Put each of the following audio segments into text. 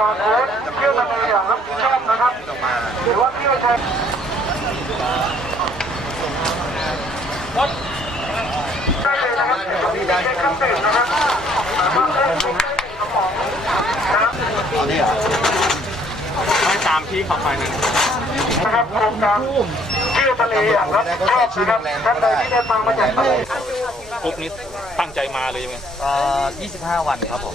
QR code เที่ยวทะเลอย่างรับผิดชอบนะครับหรือว่าเที่ยวชายได้เลยนะครับมีได้แคมเปญนะครับสามารถเล่นได้สมองนะครับไม่ตามพี่เขาไปนั่นนะครับโครงการเที่ยวทะเลอย่างรับผิดชอบนะครับท่านใดที่เดินทางมาจากทะเลกรุ๊ปนี้ตั้งใจมาเลยยังไงเอ่อ25 วันครับผม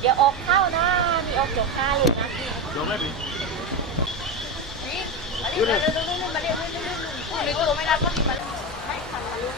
เดี๋ยวออกเข้านะมีออกจบข้าเลยนะพี่ลงได้ดิมาเรียกมาเรียกมาเรียกมาเรียกมาเรียกตัวไม่รับก็มีมาไม่ทันมาลูก